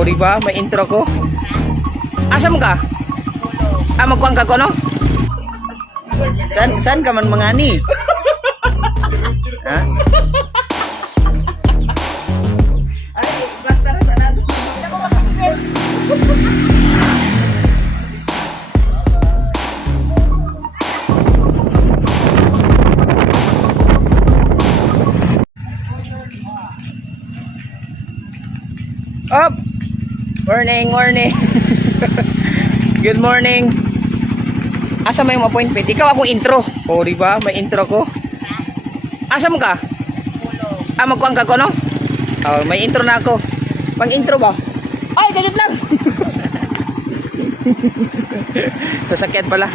O diba, may intro ko. Asam ka? Magkuang ka ko, no? Saan ka man mangani? Ha? Up! Morning, morning. Good morning. Asa may appointment? Ikaw akong intro. O, diba? May intro ko. Asa mo ka? Magkuang ka ko, no? Oh, may intro na ako. Pang-intro ba? Ay, ganyan lang. Sasakyan pala.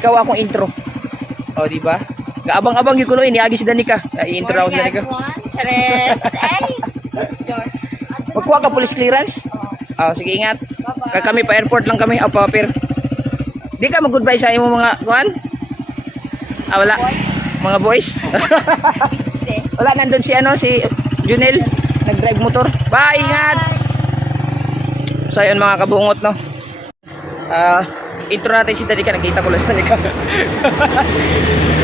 Ikaw akong intro. O, diba? Gaabang-abang yung kuno, iniagi si Danica. I-intro ako si Danica. Magkuha ka police clearance? Oh, sige, ingat. Kami pa airport lang kami. O, papir. Di ka mag-goodbye sa imo mga kuhan? Wala. Mga boys. Wala, nandun si si Junel. Nag-drive motor. Bye, ingat. So, yun mga kabungot, no? Intro natin si Danica. Nakita ko lang si Danica.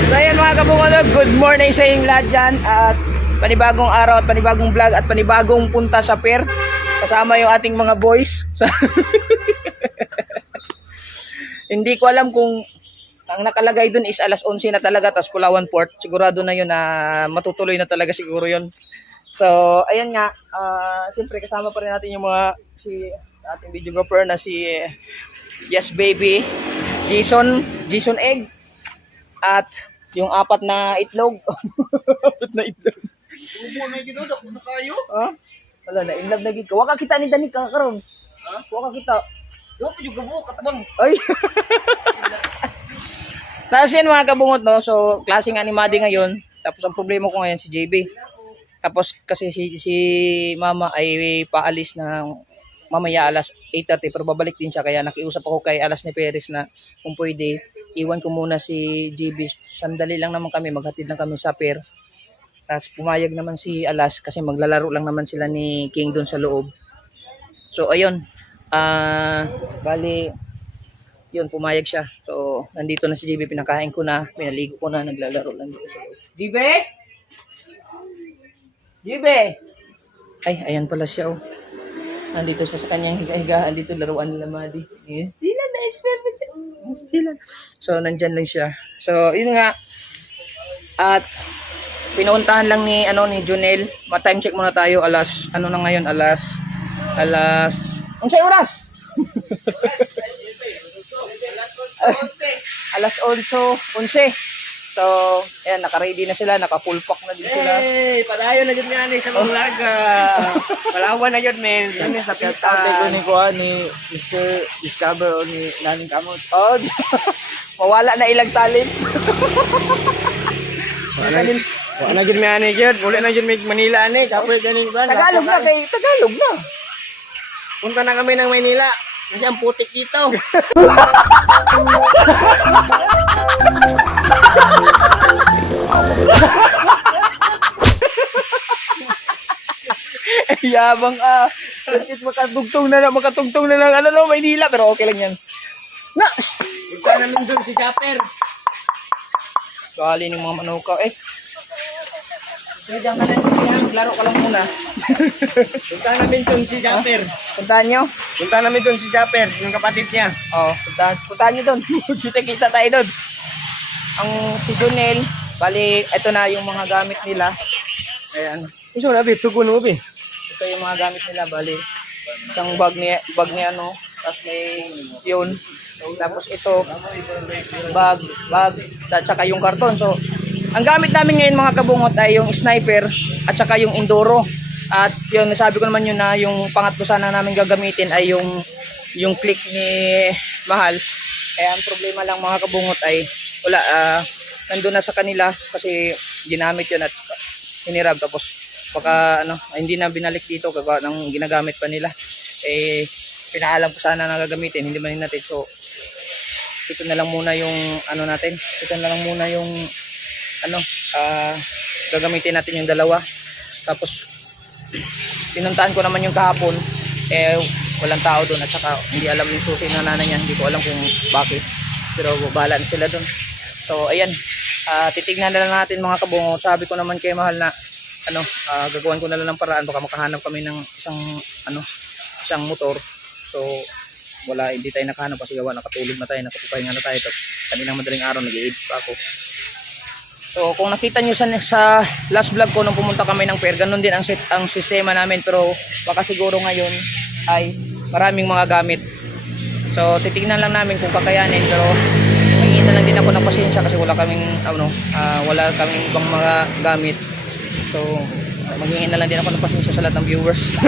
So, yun mga kabungot, no? Good morning sa inyong lahat dyan. At panibagong araw at panibagong vlog at panibagong punta sa pier. Kasama yung ating mga boys. Hindi ko alam kung ang nakalagay dun is alas 11 na talaga, tas Pulawan Port. Sigurado na yun na matutuloy na talaga siguro yun. So, ayan nga. Siyempre kasama pa rin natin yung si ating videographer na si Yes Baby, Jason Egg, at yung apat na itlog. Apat na itlog. Ubo na ginudok na kayo. Ha? Wala na, in love na gid ka. Waka kita ni Danica karon. Ha? Waka kita. Wa pa yung gabukat bang. Ay. Tapos yan mga kabungot, no? So, klaseng animadi ngayon. Tapos ang problema ko ngayon si JB. Tapos kasi si mama ay paalis na mamaya alas 8:30 pero babalik din siya. Kaya nakiusap ako kay Alas ni Perez na kung pwede, iwan ko muna si JB. Sandali lang naman kami, maghatid lang kami sa pier. Tapos pumayag naman si Alas kasi maglalaro lang naman sila ni King doon sa loob. So ayun, bali, yun, pumayag siya. So nandito na si JB, pinakain ko na, pinaligo ko na, naglalaro lang dito sa loob. JB? JB? Ay, ayan pala siya, oh. Nandito siya sa kanyang higa-higaan, dito laruan nila Madi. Stilan na, esperma siya. Stilan. So nandyan lang siya. So yun nga. At pinuuntahan lang ni Junel. Ma-time check muna tayo, alas na ngayon, alas unsay oras? Alas 11. So, ayan, naka-ready na sila, naka-full pack na din sila. Hey, padayon na jud ni sa mga laga. Palawan na jud men. Ano sa piyata ko ni kuha ni Mr. Discover o ni Naning Kamot. Oh, mawala na ilang talent. Wala jud mi ani jud. Muli na jud mi Manila ani. Kapoy ganing ba? Tagalog na kay Tagalog na. Punta na kami ng Manila. Kasi ang putik dito. Yabang makatugtong na lang Maynila, pero okay lang yan. Na, Punta namin doon si Japper. bali ng mga manukaw diyan ka lang yan, maglaro ka lang muna. Punta namin doon si Japper. Puntahan nyo? Punta namin doon si Japper, yung kapatid niya. Oo, puntahan nyo doon. Kita tayo doon. Ang si Junel, bali, ito na yung mga gamit nila. Ayan. Iso na bit tugon mo bi. Ito yung mga gamit nila, bali. Isang bag ni tapos may yun. Tapos ito, bag, at saka yung karton. So, ang gamit namin ngayon mga kabungot ay yung sniper at saka yung enduro. At yun, nasabi ko naman yun na yung pangatlo sana namin gagamitin ay yung click ni Mahal. Kaya ang problema lang mga kabungot ay wala, nandun na sa kanila kasi ginamit yun at hinirab. Tapos baka hindi na binalik dito kagawa ng ginagamit pa nila. Pinaalam ko sana na gagamitin, hindi man natin. So ito na lang muna yung gagamitin natin yung dalawa. Tapos pinuntahan ko naman yung kahapon, eh walang tao doon at saka hindi alam yung susi ng nanay niya, hindi ko alam kung bakit, pero bahala na sila doon. So ayan, titignan na lang natin mga kabungot. Sabi ko naman kay Mahal na gagawin ko na lang ng paraan, baka makahanap kami ng isang motor. So wala, hindi tayo nakahanap kasi gawa nakatulog na tayo, nakatupahinga na tayo. Tapos kaninang madaling araw nag-i-edit pa ako. So kung nakita nyo sa last vlog ko nung pumunta kami ng pier, ganun din ang sistema namin, pero baka siguro ngayon ay maraming mga gamit. So titignan lang namin kung kakayanin, pero magiging na lang din ako ng pasensya kasi wala kaming ibang mga gamit. So magiging na lang din ako ng pasensya sa lahat ng viewers.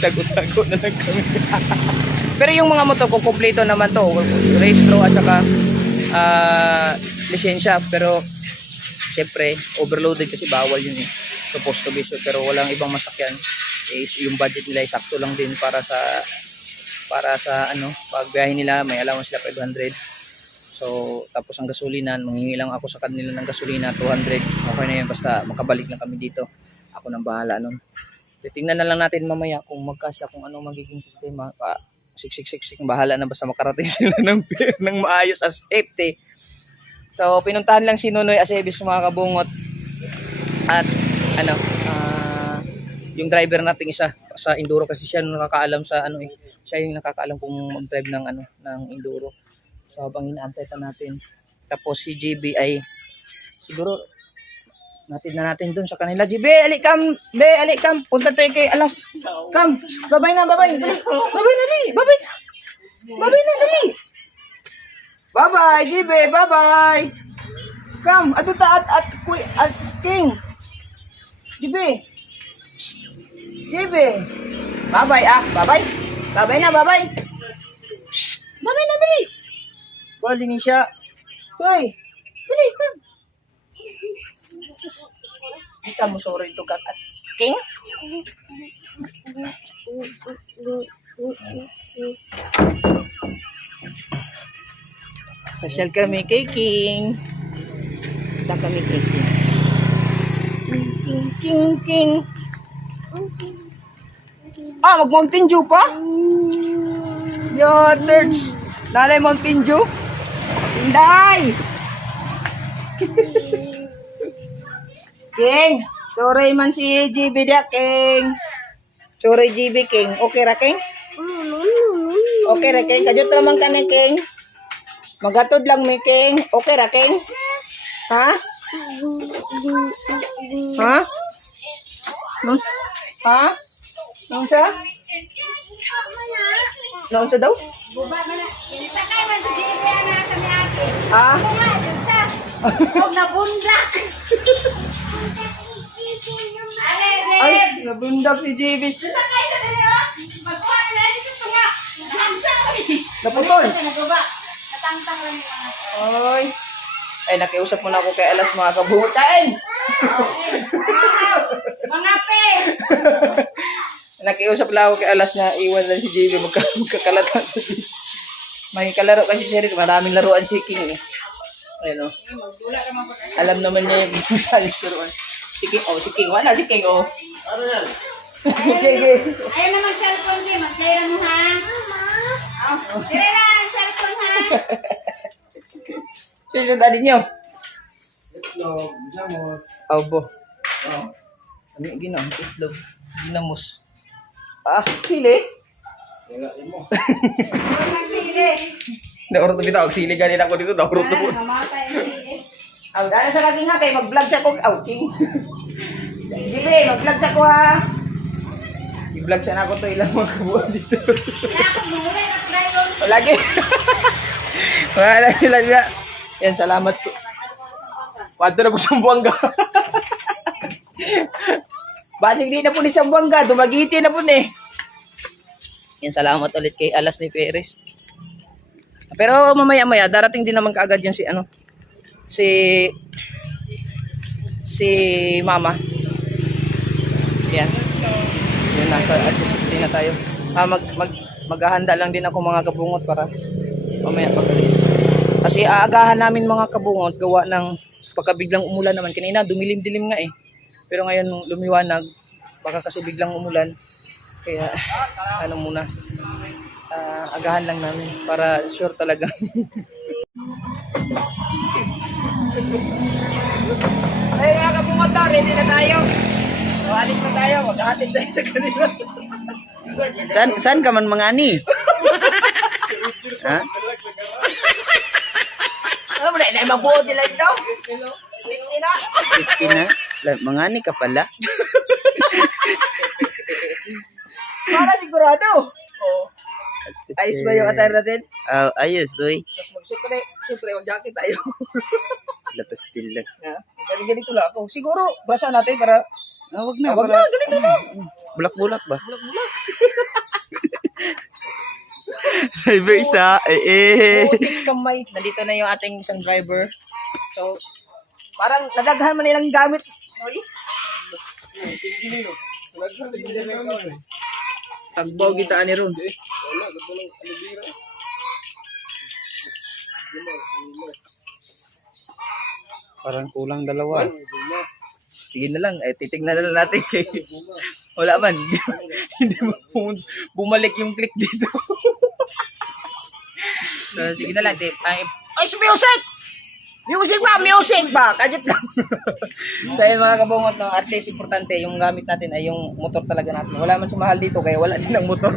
Tago-tago na lang kami. Pero yung mga motor ko kompleto naman to, race flow at saka lisensya, pero syempre overloaded kasi bawal yun eh, supposed to be. So, pero walang ibang masakyan, yung budget nila sakto lang din para sa pagbiyahe nila, may allowance sila 500. So tapos ang gasolina, manghingi lang ako sa kanila ng gasolina 200, okay na yun, basta makabalik lang kami dito, ako nang bahala nun. Titingnan na lang natin mamaya kung magkasya, kung ano magiging sistema. Siksik, bahala na, basta makarating sila ng pier ng maayos as safety. So pinuntahan lang si Nonoy Aceves mga kabungot, at yung driver nating isa sa enduro, kasi siya nakakaalam sa siya yung nakakaalam kung mag-drive ng enduro. So habang inaantay pa natin, tapos si GB ay siguro natin na natin doon sa kanila. GB, alik kam, punta tayo kay Alas. Kam, babay na, dali. Babay na, dali. Bye-bye, GB, bye-bye. Kam, at King. GB. GB. Bye-bye, bye-bye. Bye-bye na, bye-bye. Bye-bye na, dali. Bali ni siya. Hoy, dali, kam. Hindi ka mo sorry to kat King. Pasyal kami kay King. Kita kami kay King. Mag-Mountain Dew pa? Yo, thirds. Nalay Mountain Dew. Inday. King, sorry man si GB dia, King. Sorry GB, King. Okay ra, King? Okay ra, King. Kajut naman ka na, King. Magatod lang mi, King. Okay ra, King? Ha? Ha? Ha? Nung siya? Nung siya daw? Ha? Huwag na bundak. Ay, nabundak si JB. Sakay sa dito. Magkuha na dito sa nga. Naputol. Natangtang lang yung mga. Ay. Ay, nakiusap muna ako kay Alas mga kabungot. Kain! Mga pe! Nakiusap lang ako kay Alas na iwan lang si JB. Magkakalatan si JB. May kalaro kasi siya rin. Maraming laruan si King eh. Ayun o. Alam naman niya yung saan yung laruan. Si King. Wala si King o. Ano yan? Ayaw na mag-cellphone game. Magsayra mo ha. Sige na, cellphone ha. Susunod niyo. Itlog, jamot. Abo. Ano yung ginawa? Itlog. Ginamos. Sili? Wala mo. Huwag magsili. Naurot na bitaw. Sili ganin ako dito. Naurot na po. Namatay ang sili. Dahil sa kaking ha, kay mag-vlog siya ko. King. Jibe, mag-vlog siya ko ha. I-vlog siya na ako to ilang mga kabuhan dito. Kaya ako muli na driver. Lagi. Wala nila nila. Yan, salamat po. Wato na po Sambuanga. Basig di na po ni Sambuanga. Dumagiti na po ni. Yan, salamat ulit kay Alas ni Perez. Pero mamaya-maya, darating din naman kaagad yun si Mama. Yan. Yan na, adjust na tayo. Maghahanda lang din ako mga kabungot para mamaya pag-alis. Kasi aagahan namin mga kabungot gawa ng pagkabiglang umulan naman. Kanina dumilim-dilim nga eh. Pero ngayon lumiwanag. baka kasi biglang umulan. Kaya ano muna, agahan lang namin para sure talaga. Ay mga kapumotor, ready na tayo. So alis na tayo, maghahatid tayo sa kanila. Saan ka man mangani? Ha? Ano mo na, magbuod nila ito? 50 na. 50 na? Mangani ka pala? Para sigurado. Oh. Ayos ba yung attire natin? Ayos, uy. Tapos siyempre mag-jacket tayo. Lapas lang. Ganito lang ako. Siguro, basa natin para... Wag na. Wag na, ganito na. Bulak-bulak ba? Driver sa Putik kamay. Nandito na yung ating isang driver. So, parang nadaghan man nilang gamit. Oy. Tagbaw gitaan ni Ron. Parang kulang dalawa. Sige na lang, titignan na lang natin kay wala man. Hindi mo bumalik yung click dito. So, sige na lang. Ay, music! Music ba? Kadit lang. Dahil mga kabungot, no, at least importante, yung gamit natin ay yung motor talaga natin. Wala man si Mahal dito, kaya wala din ang motor.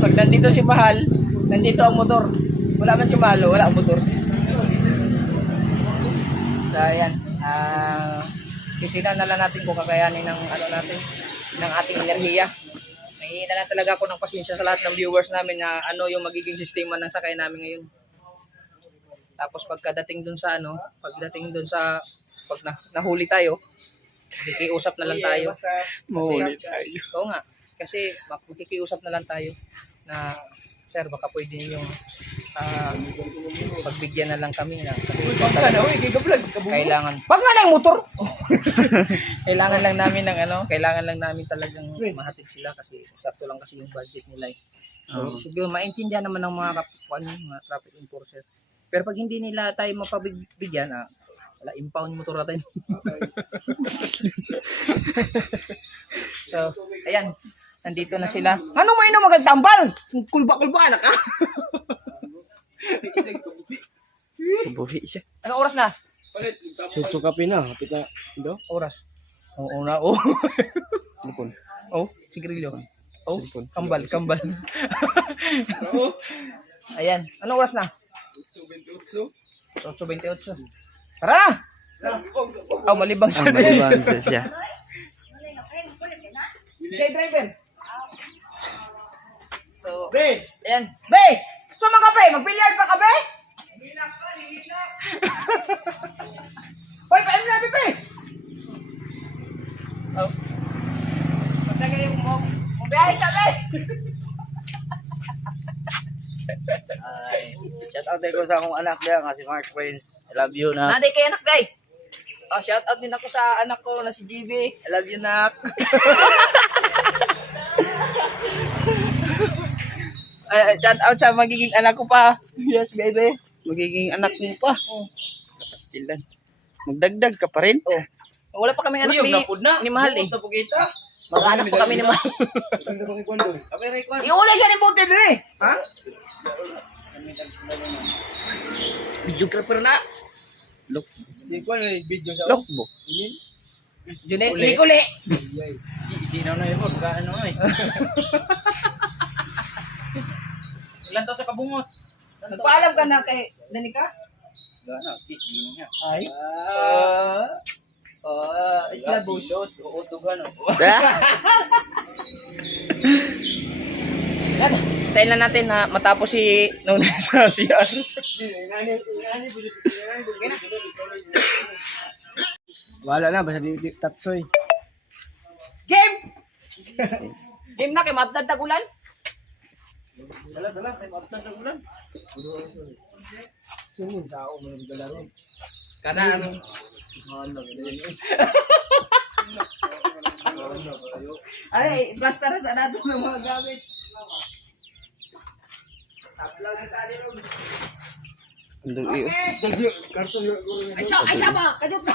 Pag nandito si Mahal, nandito ang motor. Wala man si Mahal, wala ang motor. So, ayan. Titignan na lang natin kung kakayanin ng ano natin, ng ating enerhiya. Nangihina lang talaga ako ng pasensya sa lahat ng viewers namin na ano yung magiging sistema ng sakay namin ngayon. Tapos pagkadating dun sa pag nahuli tayo, makikiusap na lang tayo. Mahuli tayo. Oo nga. Kasi makikiusap na lang tayo na sir, baka pwede yung pagbigyan na lang kami na kasi kailangan pag nga lang motor kailangan lang namin talagang mahatid sila kasi sakto lang kasi yung budget nila eh. So, siguro maintindihan naman ng mga mga traffic enforcer. Pero pag hindi nila tayo mapabigyan, wala impound yung motor natin. So, ayan. Nandito na sila. Ano mo ino magagtambal? Kulba-kulba na ka. Buhi siya. Ano oras na? Susukapi na. Kapit na. Ito? Oras. Oo na. Oh. Lupon. Oh, sigarilyo. Oh, kambal. Ayan. Ano oras na? 8:28. Tara na! Oh, malibang siya. Malibang siya. Siya driver. So, Be! ayan. Be! Sumang ka, be? Mag-billiard pa ka, be? Hoy, paano na, be? Oh. Pagtagay yung biyahe siya, be? Shout out ko sa akong anak niya kasi Mark Prince. I love you na. Nanay kay anak, day. Oh, shout out din ako sa anak ko na si GB. I love you, nak. Shout out sa magiging anak ko pa. Yes, baby. Magiging anak mo pa. Pastilan. Magdagdag ka pa rin. Oh. Wala pa kami anak ni Mahal eh. Mag-anak pa kami ni Mahal. Iulay siya ni Bote din eh. Ha? Videographer na. Look. Video sa Look mo. Junel, Uli. Sinaw na yun. Ano eh. Ilan to sa kabungot? Nagpaalam ka na kay Danica? Gana, kiss gini nga. Ay. Isla Bush. Uutugan o. Yan. Tayo na natin na matapos si Nuna sa CR. Wala na, basta di tatsoy. Game! Game na kay matad tagulan. Dala, kay matan sa ulan. Sumun, tao mo naglalaro. Kana ano? Ay, basta na sa natin ng mga gamit. Taplag na tayo ron. Andun iyo. Karton yung Ay, siya ba? Kadyo ka.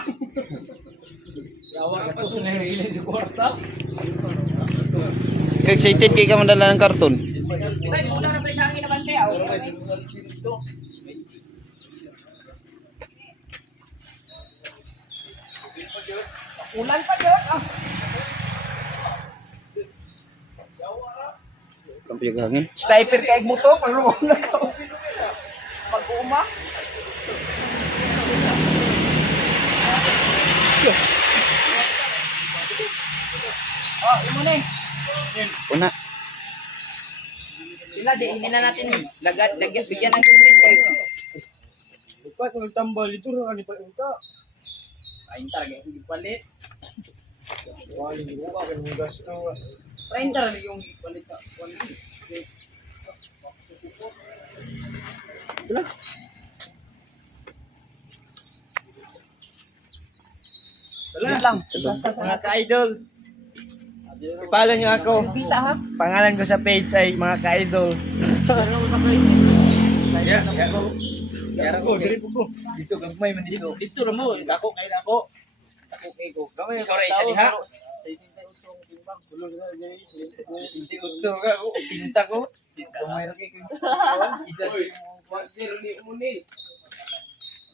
Kaya excited kay ka mandala ng karton. Tay, muna na pa hangin naman kaya. Ulan pa yun. Ah. Kampiyag hangin. Sniper kaig mo to, paluon na to. Pag-uma. Oh, imo ni. Una. Sila di hindi na natin lagyan bigyan ng helmet kay. Bukas ang tambal ito ra ni pa ito. Kain talaga hindi palit. Wali mo ka kung gasto. Kain talaga yung palit ka. Wala lang. Mga ka-idol. I-follow nyo ako. Kita ha. Pangalan ko sa page ay mga ka-idol. Dito gamay man dito. Dito ra mo, dako kay dako. Dako kay ko. Gamay ko ra isa diha. 68 timbang, kulo na diri. 68 ka ko, pinta ko. Gamay ra kay ko. Ida mo kwarter ni mo ni.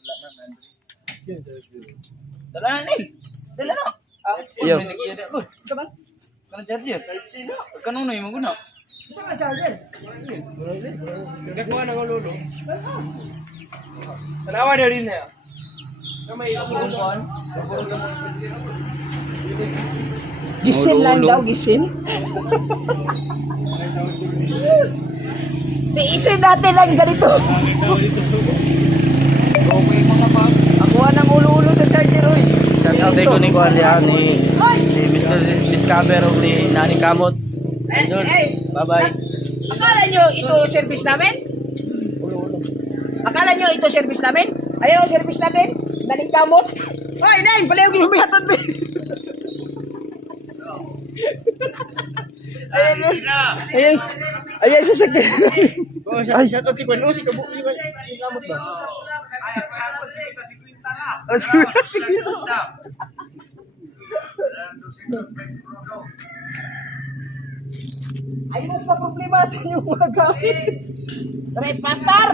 Wala na nandri. Dala na ni. Dala na. Yo. Kaman. Kan charger. Kanino yung guna? Isa nga charger. Nagkuha ng lolo. Tanawa na rin na. Kamay ilang Gisin lang daw, gisin. Tiisin natin lang ganito. Okay mga pag. Akuha ng ulo-ulo sa charger, oy. Shout out ko ni Kuan diha ni Mr. Discover of the Nani Kamot. Idol. Bye-bye. Akala nyo ito service namin? Akala nyo ito service namin? Ayan ang service natin. Naling kamot. Ay, nain, pala yung lumihatod. Ayan. Ayan, sasakyan. Ay, shout out si Juan. Si Kabu. Si Juan. Lamot ba? Ay, mo pa problema sa inyong mga gamit. Red Pastor!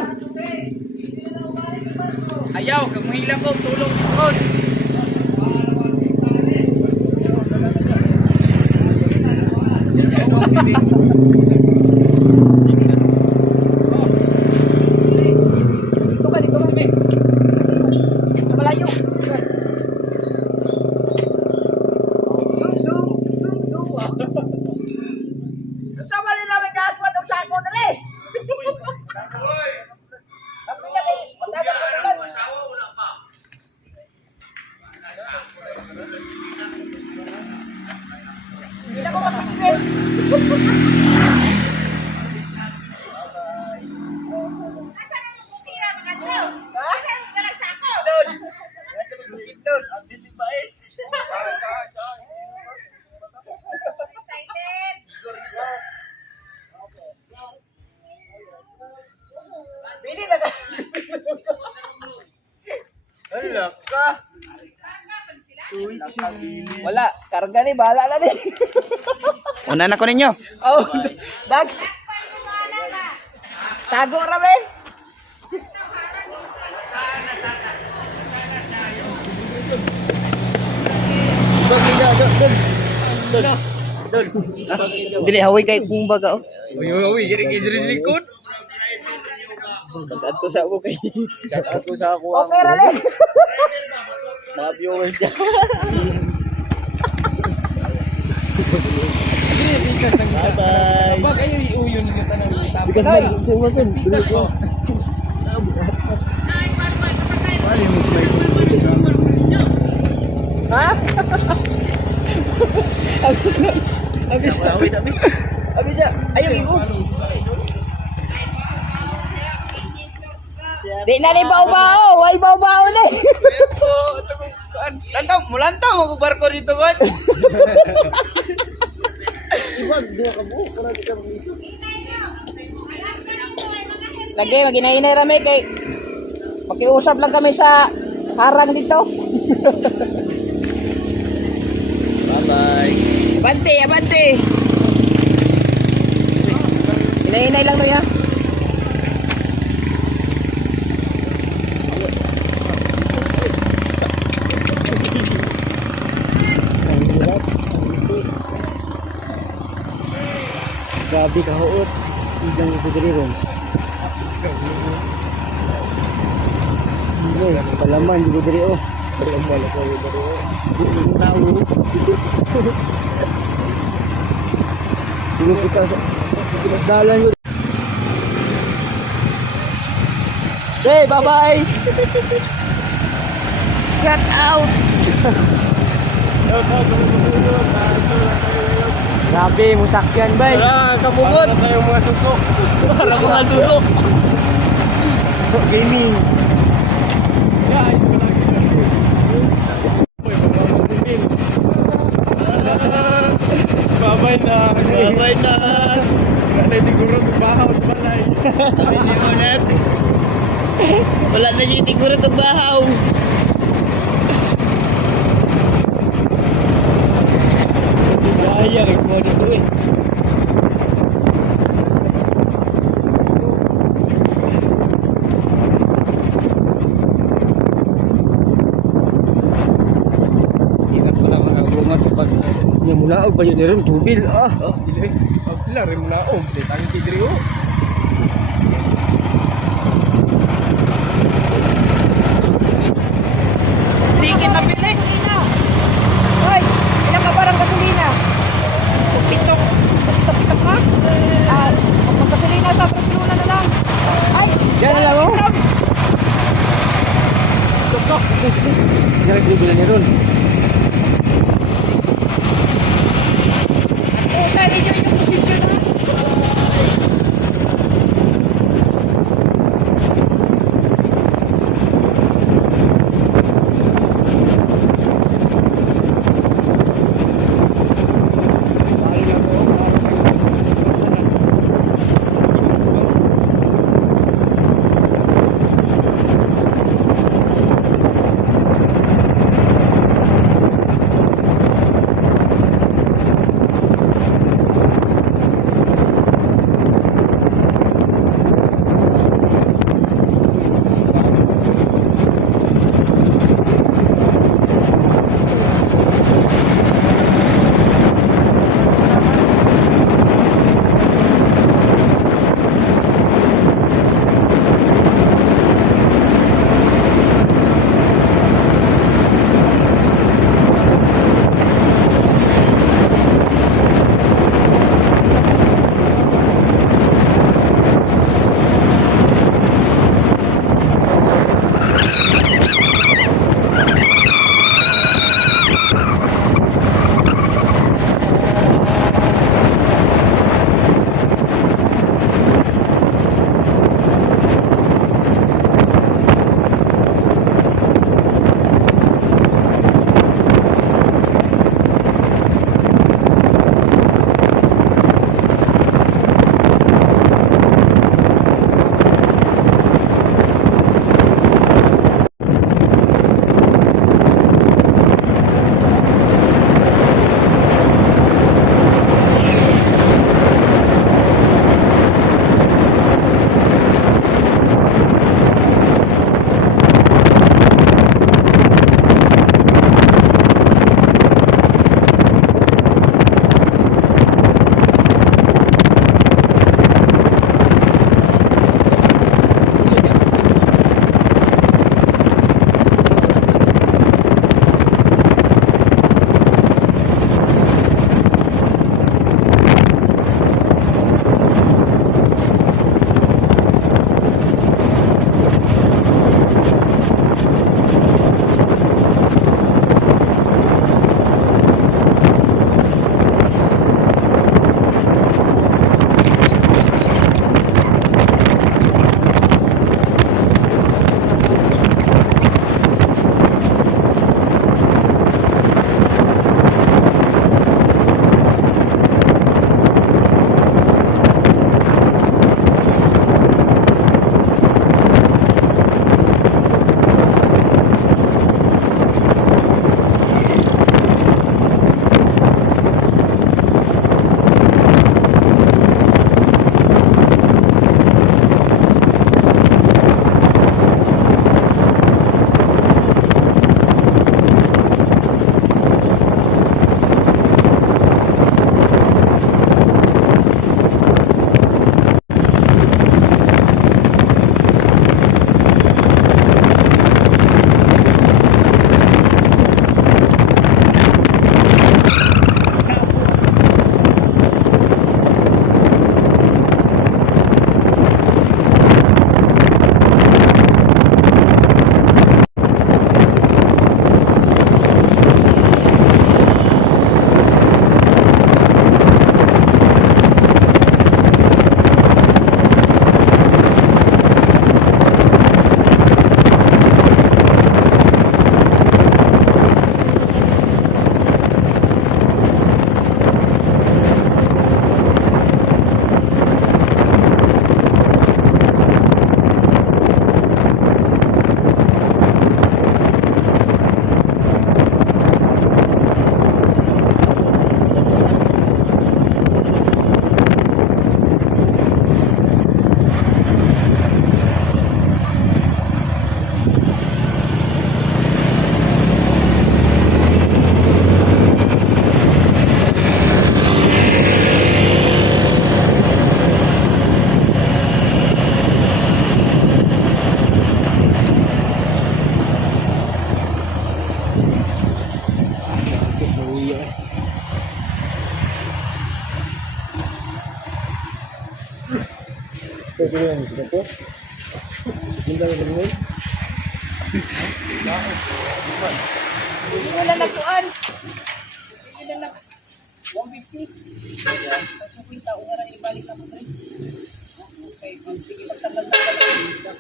Ayaw, kag mahila ko tulong ko. Dito ka, dito sabi. Sa malayo. Sama rin namin gaswat ang sako na rin. Sabi niya kay, pagdagat ko ulan. Hindi na ko makakipin. Asan ang bukira mga to? Asan ang galag sa ako? Excited? Pili na ka. Hala ka. Wala, karga ni, bahala na ni. Una na ko ninyo. Oh, dag. Tago rame. Dili haway kay kung baga oh. Uy, giri diri sa likod. Pag-adto sa ako kay. Shout out ko sa ako. Okay ra ni. Mga viewers dyan. Bye-bye. Bag ayo iuyon yung tanang tabi. Because may suwasan. Ha? Abis na. Abis na. Abis na. Ayaw iu. Di na ni bao-bao. Way bao-bao na. Lantaw, mulantaw mo barko dito kon. Lagi, maginainay rami kay makiusap lang kami sa harang dito. Abante, abante. Inay-inay lang na yan. Grabe ka huot. Idang ito diri ron. Palaman dito diri oh. Palaman ako diri oh. Di tawo. Dito kita sa dalan yun. Hey, bye-bye. Shut out. Grabe, musakyan bay. Wala, kabungot. Wala tayong mga susok. Wala mga susok. So gaming. Babay na. Babay na. Wala di guro bahaw sa balay. Sabi ni Onet. Wala na yung tiguro itong bahaw. Gaya, kahit mo dito eh. Hirap pala mga bunga kapag Yang mula ba yun rin? Tubil ah. sila rin mula tangin tidri oh. Hindi kita pilik. Hoy, ilang ka parang gasolina? Pitok. Pitok ha? Ah, kung gasolina sa presuna na lang. Ay, Yan na lang oh. Tuktok. Yan ang tubilan niya ron. Kung sa inyo yung posisyon ha? Hindi mo na nagkuhan. Hindi na nag 150. Pag 50, una na ibalik na po rin. Okay, sige, pagtanggal na pala.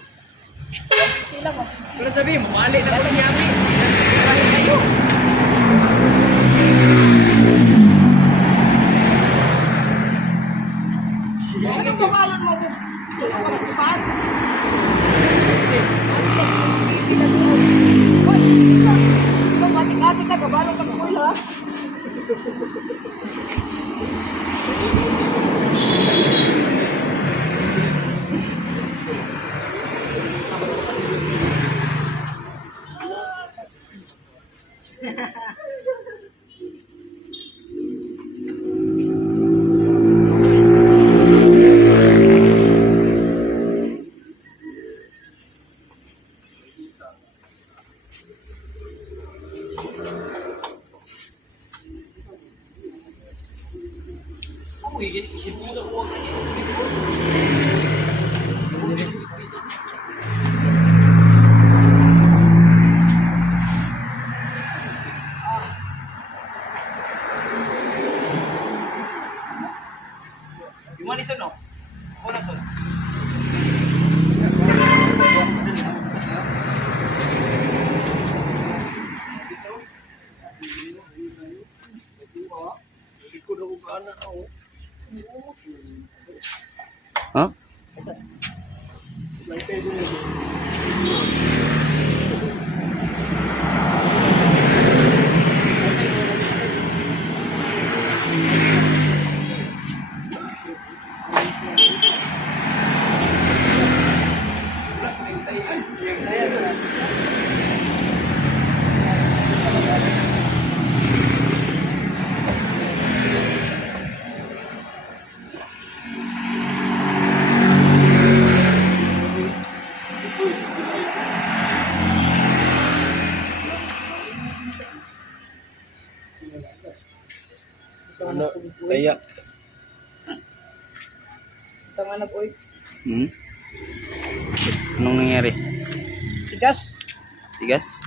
150 lang. Pero sabihin, mali na po niya. Kahit kayo. Ano pangalan mo? Paan? Ikaw mati-kati ka, kabalo ka sa kuya. Gimana isun no? Una sun. Huh? Ano? Kaya. Tanga na boy. Hmm? Anong nangyari? Tigas. Tigas?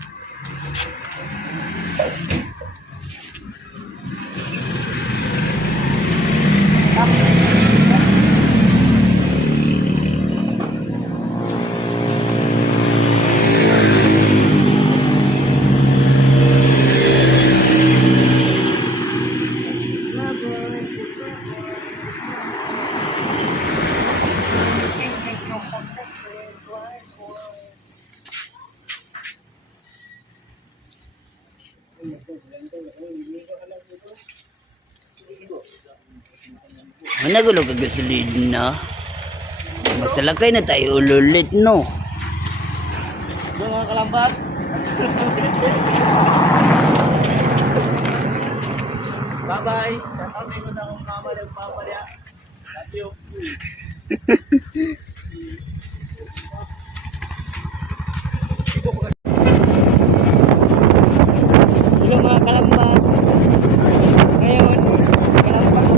Managulo ka gasolina. Masalakay na tayo ulit, no? Yung mga kalambat. Bye-bye. Shout out ko sa akong mama ng papa niya. Love you. Hello mga kalambat. Ngayon, kalambat.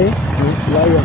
Layo.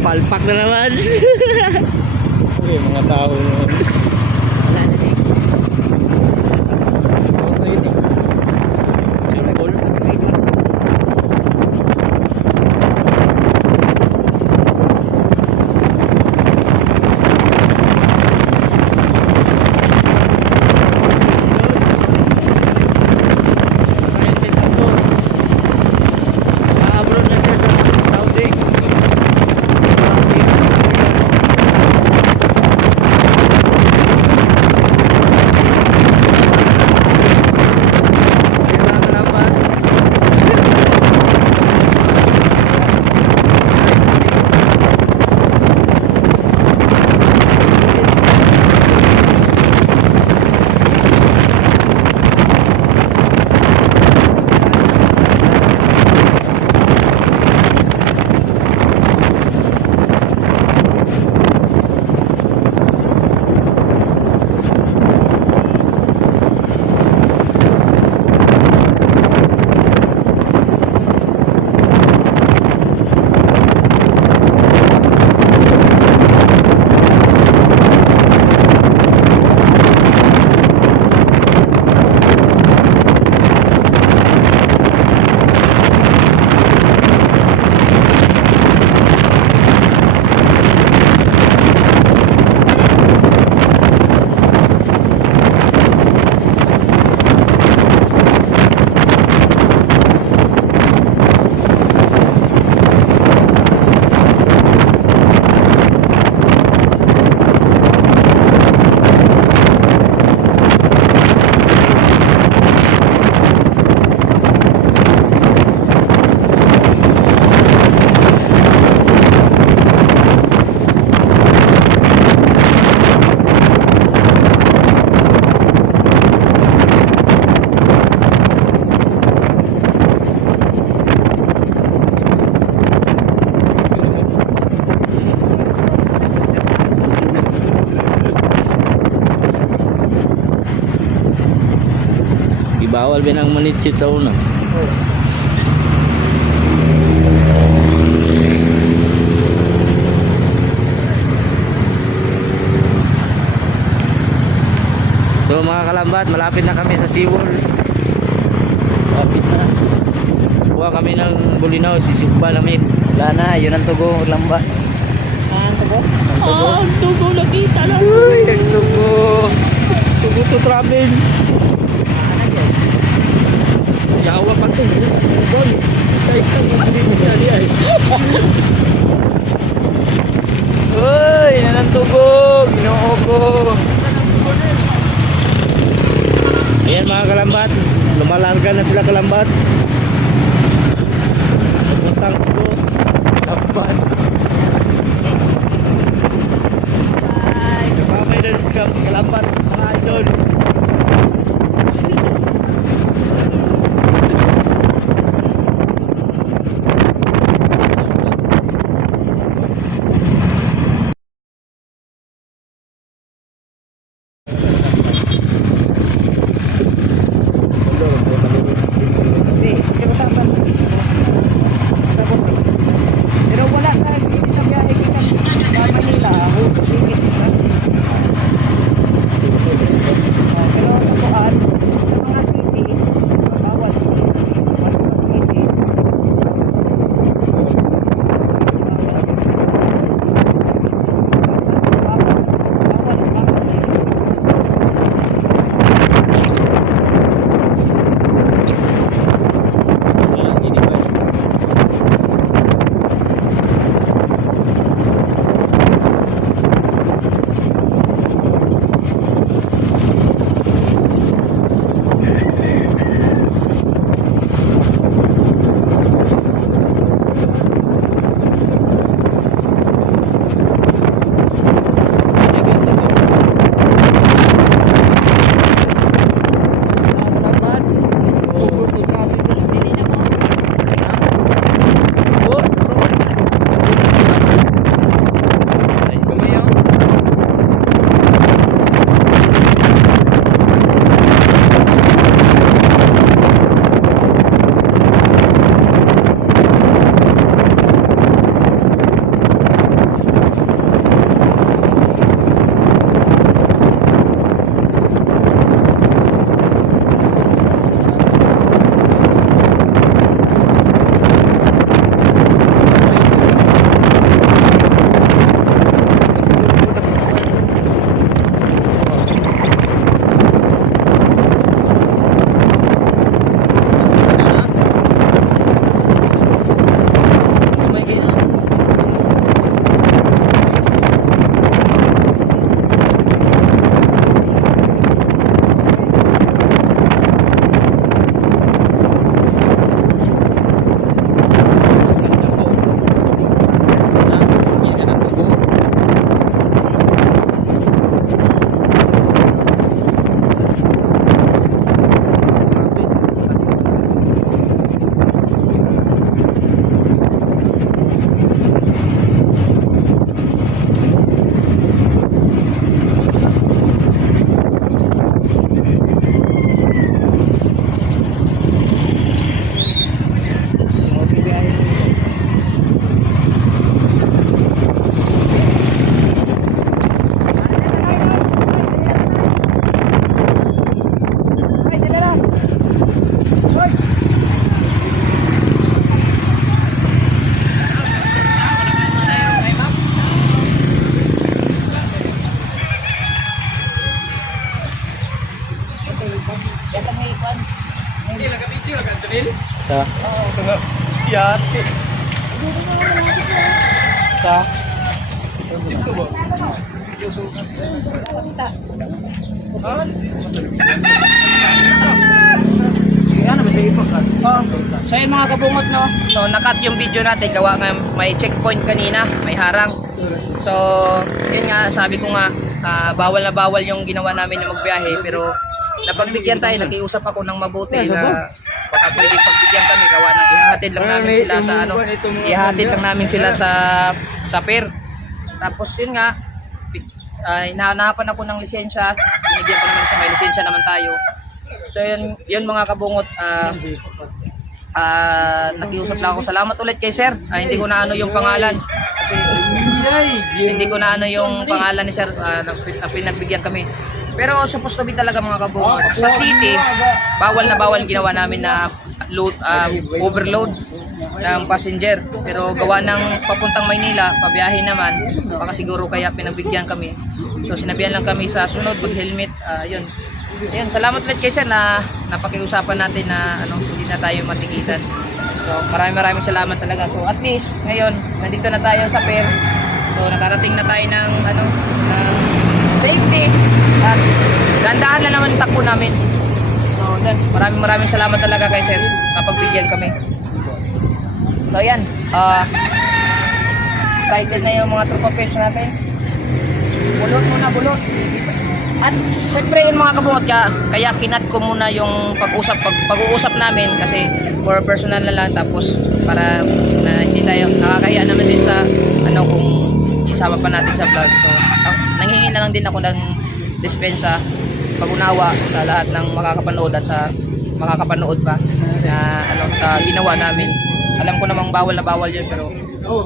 Palpak na naman. Uy, mga tao naman. Wala na din. Also yun eh. Swimming pool. Abroad na siya sa Saudi. Bawal din ang manitsit sa una. So mga kalambat, malapit na kami sa SeaWorld. Malapit na. Kuha kami ng bulinaw, sisimba namin. Wala na, yun ang tugo, lambat. Ang tugo? Ang tugo? Ang tugo, nakita na. Uy, ang tugo. Tugo to travel. Yawa pa to. Bon. Tay ka mo siya di ay. Uy, yan ang tugo. Ginoo ko. Ayan mga kalambat, lumalarga na sila kalambat. Puntang ko. Kalambat. Ay, kapamay na si kalambat. Mga idol. Hindi, hindi ko saban. Sabon. Yate. Sa? Oh, so yun mga kabungot, no? So nakat yung video natin, gawa nga may checkpoint kanina, may harang. So yun nga, sabi ko nga, bawal na bawal yung ginawa namin na magbiyahe, pero napagbigyan tayo, nakiusap ako ng mabuti na baka pwedeng pagbigyan kami, gawa ng ihatid lang namin sila sa ano, ihatid lang namin sila sa pier. Tapos yun nga, hinahanapan ako ng lisensya, binigyan ko naman siya, may lisensya naman tayo. So yun mga kabungot, nakiusap lang ako. Salamat ulit kay sir. Hindi ko na ano yung pangalan. Kasi hindi ko na ano yung pangalan ni sir, na pinagbigyan kami. Pero supposed to be talaga mga kabungot. Sa city, bawal na bawal ginawa namin na load, overload ng passenger. Pero gawa ng papuntang Maynila, pabiyahe naman, baka siguro kaya pinagbigyan kami. So sinabihan lang kami sa sunod, mag-helmet, yun. Ayun, salamat ulit kay sir na napakiusapan natin na ano, hindi na tayo matikitan. So maraming salamat talaga. So at least ngayon nandito na tayo sa pier. So nakarating na tayo ng ano, ng safety. At dandahan na naman yung takbo namin. So then, maraming salamat talaga kay sir kapag bigyan kami. So ayan, excited na yung mga tropa page natin. Bulot muna, bulot. At syempre yun mga kabungot, kaya kinat ko muna yung pag-uusap namin kasi for personal na lang, tapos para na hindi tayo nakakahiya naman din sa ano kung isama pa natin sa vlog. So nanghihingi na lang din ako ng dispensa, pag-unawa sa lahat ng makakapanood at sa makakapanood pa na ano sa ginawa namin. Alam ko namang bawal na bawal yun, pero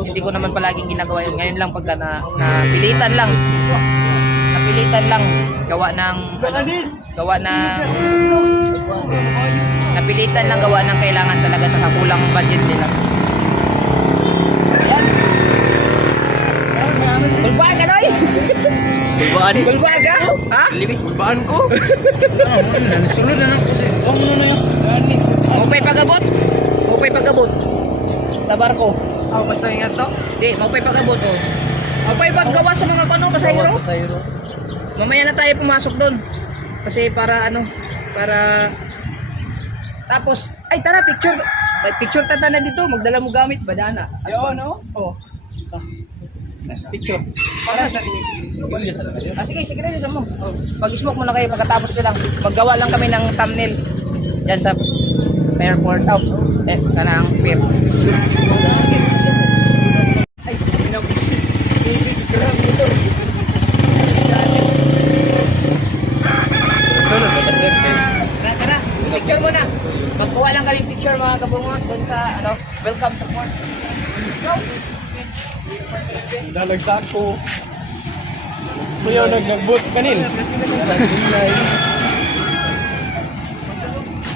hindi ko naman palaging ginagawa yun. Ngayon lang pagka napilitan lang gawa ng napilitan lang gawa ng kailangan talaga sa kulang budget nila. Ayan. Bulbaan ka, Noy? Bulbaan ka? Ha? Bulbaan ko. Sunod na lang kasi. Upay pagabot. Tabar ko. Basta ingat to. Di, upay pagabot, oh. Upay paggawa sa mga kano, pasahero. Mamaya na tayo pumasok doon. Kasi para ano, para tapos, ay tara, picture. Picture tata na dito, magdala mo gamit, badana. Yo, no? Oh. Picture. Para sa sige rin sa mo. Mag-smoke muna kayo pagkatapos ko lang. Maggawa lang kami ng thumbnail diyan sa airport out. Kanang pier. Ay, tara, picture muna. Magkuha lang kami picture mga kabungot doon sa ano, welcome to port. Nalagsako. Kuya, nag-boots kanin.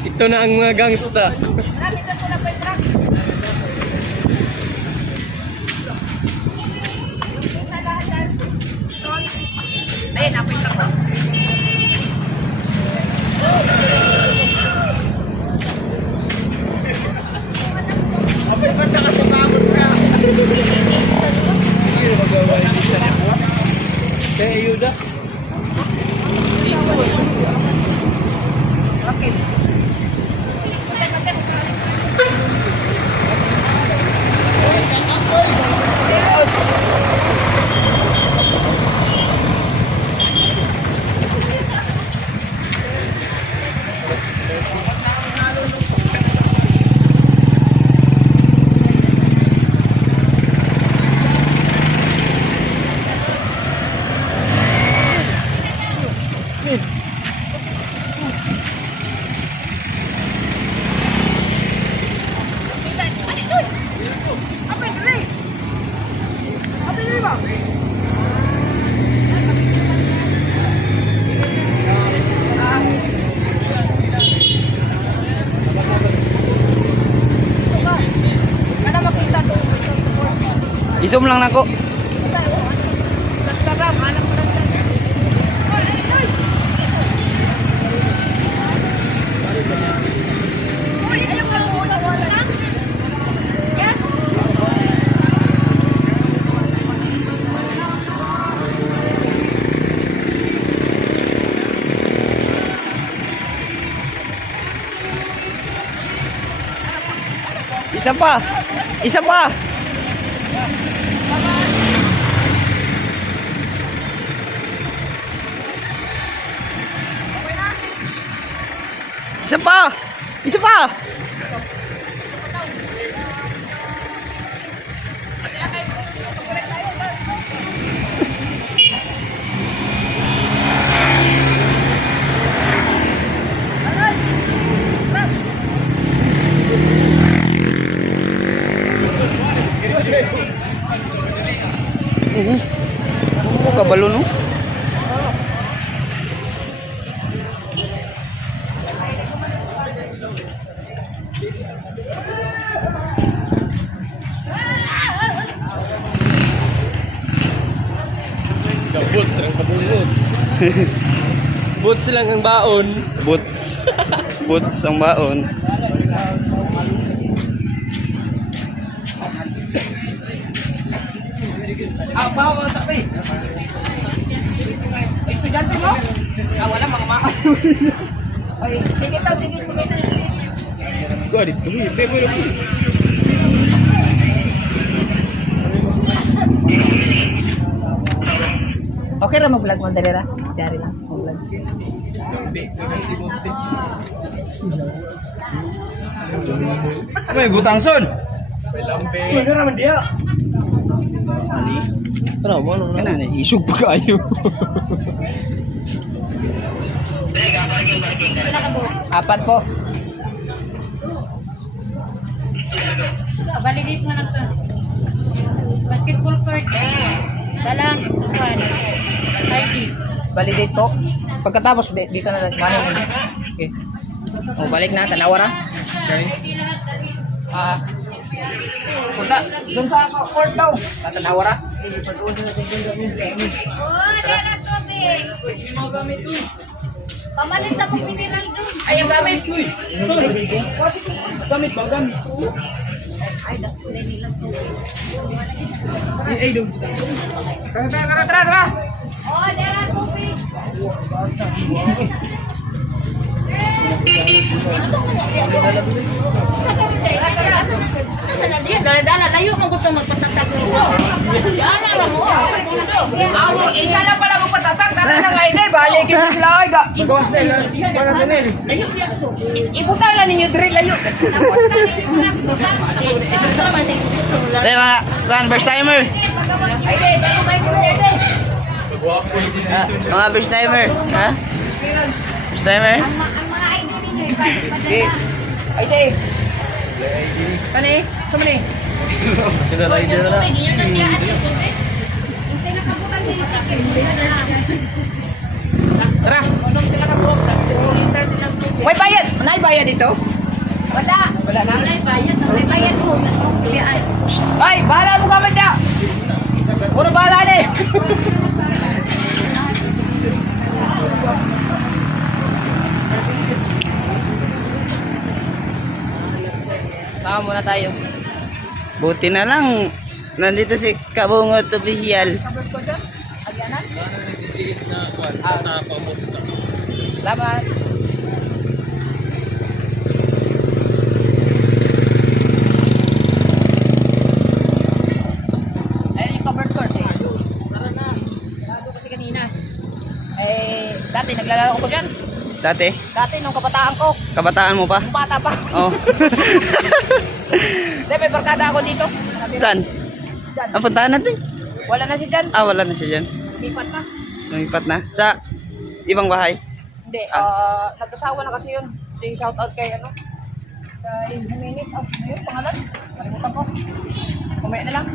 Ito na ang mga gangsta. Malapit na pa yung truck. Ayun, ako yung truck. Apit pa sa kasabamot ka. Kaya ayuda. Okay. I-zoom lang nako. Instagram, alam mo lang dyan. Uy, ayaw ka muna, wala. pa. Isa pa. Isa pa. Isa pa. Kabalo no? Boots lang kabungod. Boots lang ang baon. Boots. Boots ang baon. Bawa sa pay. Estudyante mo? Wala mga makas. Ay, tigit daw, tigit. Ko dito, bebo na po. Okay ra mag-vlog mo dali ra. Dari lang mag-vlog. May butang son. Ano naman dia? Pero ano na? Kana isug pa kayo. Apat po. Validate mo lang to. Basketball court. Dalang, sukal. ID. Validate po. Pagkatapos dito na mano. Okay. O balik na tanawara. Punta doon sa court daw. Tatanawara. Pamalit sa pagpiliran doon. Ay, ang gamit. Uy. Gamit ba? Gamit. Ay, dakulay nila to. Ay, doon. Tara. Oh, dera tubig. Dala-dala, layo mo gusto magpatatak nito. Yan na lang mo. Amo, isa lang pala mo patatak. Tara na nga ini. Balik yung slag. Layo yan to. Ibutang lang ninyo diri layo. Isa sama ni. Hey, mga first timer. Ay, bago kayo dito. Mga first timer, ha? First timer? Ang mga ID ninyo. Okay. Ay, Dave. Kani? Sama ni? Sino na idea na lang? Tara. May bayad. May bayad dito? Wala. Wala na? Wala bayad. May bayad mo. Ay, bahala mo kami niya. Puro bahala ni. Tama muna tayo. Buti na lang. Nandito si Kabungot Official. Salamat. Ayun yung covered court eh. Lalo kasi kanina. Eh, dati naglalaro ko dyan. Dati, Dati nung kabataan ko. kabataan mo pa? Nung bata pa. Oh. Hindi, may barkada ako dito. Saan? Ang puntahan natin? Wala na si Jan. Ah, wala na siya dyan. Lipat na. Lumipat na. Sa ibang bahay. Hindi, nagkasawa na kasi yun. Si shoutout kay ano. Kay Jimenez. Ayun, pangalan. Kalimutan ko. Kumaya na lang.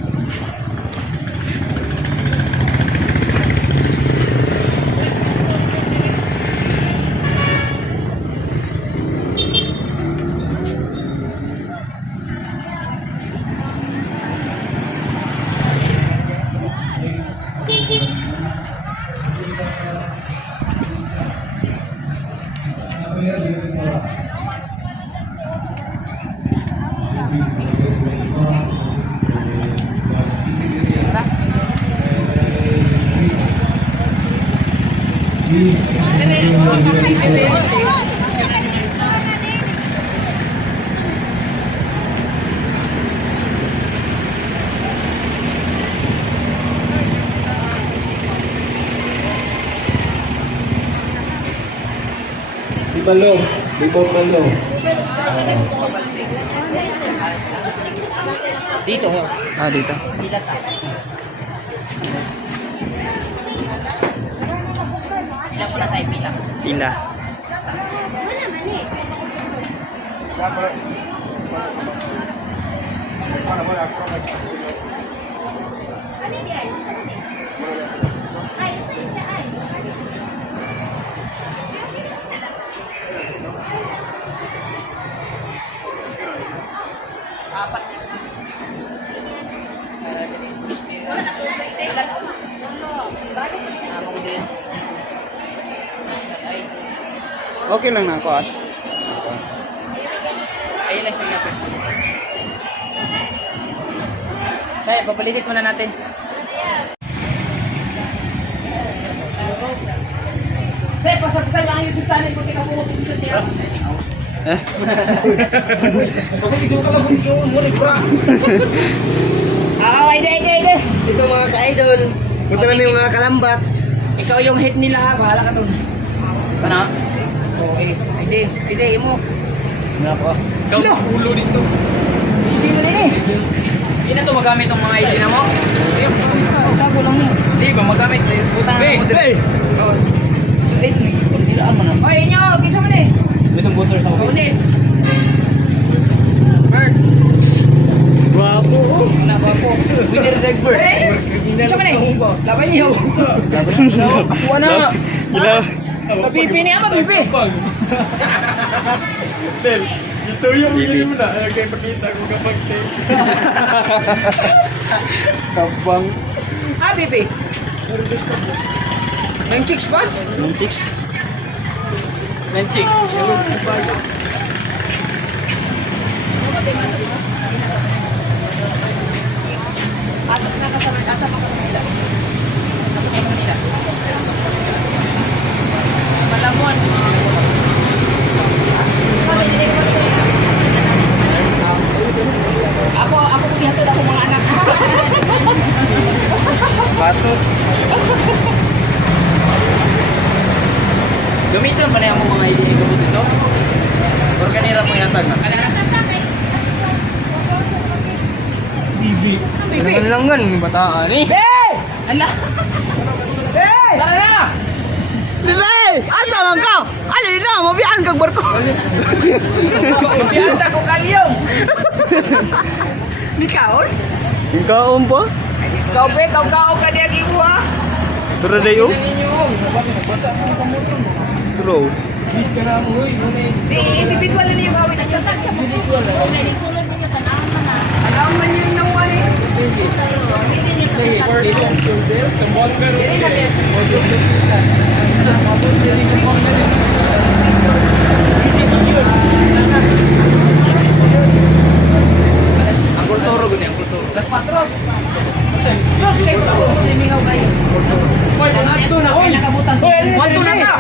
Palong. Before Palong. Dito. Ah, dito. Ilan muna tayo bilang. Pila. Apat. Among din. Ay, Okay lang na ako ah. ayun lang siya. Kaya, papalitit muna natin. Say, pasapasay lang ang YouTube channel ko. Tika po ko sa tiyan. Ide. Ito mga ka-idol. Punta na yung mga kalambat. Ikaw yung hit nila ha. Bahala ka doon. Pana? Oo, ide mo. Nga po. Ikaw na ulo dito. Hindi mo din eh. Hindi na ito magamit ang mga ID na mo. Ayun, tago lang mo. Hindi ba magamit? Putang na mo din. Oo. Ilaan mo na. Oy, inyo, kinsa man eh. Itong buters na ko. Kaunin. Bird. Guwapo. Anak ba po? Winner leg bird. Kinsa man eh. Laban niyo. Ako na. Ilaw. Mabibi niya, mabibi. Del, ito yung hindi mo na. Kaya pakita ko kapag kabang. Ah, bibi. Nang chicks pa? Yung chicks. Ng chicks. Asa mo ka sa Manila? Asa mo ka Manila? Malamon. Ako pihatod ako mga anak. Patos. Gamitin pa niya mo mga ID ko dito, no? Or kanira mo yatag na. Bibi. Bibi. Lang gan, bataan eh. Hey! Ala! Hey! Tara na! Bibi! Asa man ka? Ali na, mabiyan kag barko. Piyanta ko kalyong! Ni kaon? Ikaw pa? Kau pe, kau ka dia gibu ha. Tara na yun? True. Di individual ni yung awit sa tag sa individual. Alam man yung nawali. Ang kulturo guni, ang kulturo. Las 4. Sus, kayo ko ako limingaw kayo. Hoy, nato na, hoy. Nakabutan sa Wanto na ka!